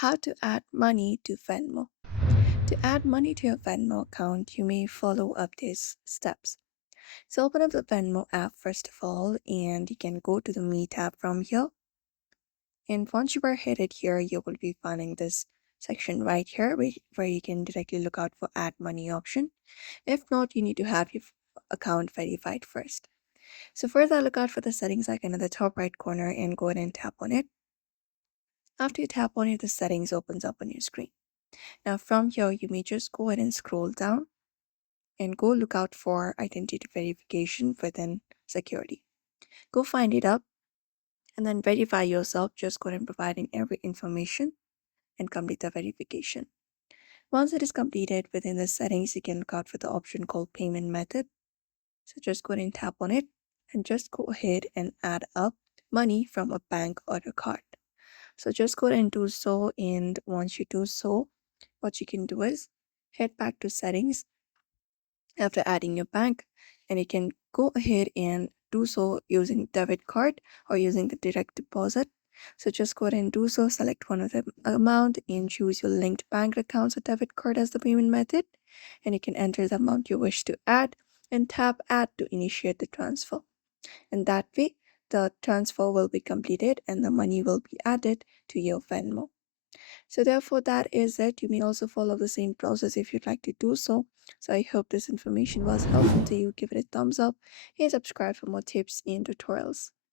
How to add money to Venmo. To add money to your Venmo account, you may follow up these steps. So open up the Venmo app first of all, and you can go to the Me tab from here. And once you are headed here, you will be finding this section right here where you can directly look out for add money option. If not, you need to have your account verified first. So for that, look out for the settings icon in the top right corner and go ahead and tap on it. After you tap on it, the settings opens up on your screen. Now from here, you may just go ahead and scroll down and go look out for identity verification within security. Go find it up and then verify yourself. Just go ahead and provide in every information and complete the verification. Once it is completed within the settings, you can look out for the option called payment method. So just go ahead and tap on it and just go ahead and add up money from a bank or a card. So just go ahead and do so. And once you do so, what you can do is head back to settings after adding your bank, and you can go ahead and do so using debit card or using the direct deposit. So just go ahead and do so, select one of the amount and choose your linked bank accounts or debit card as the payment method, and you can enter the amount you wish to add and tap add to initiate the transfer. And that way the transfer will be completed and the money will be added to your Venmo. So therefore that is it. You may also follow the same process if you'd like to do so. So I hope this information was helpful to you. Give it a thumbs up and subscribe for more tips and tutorials.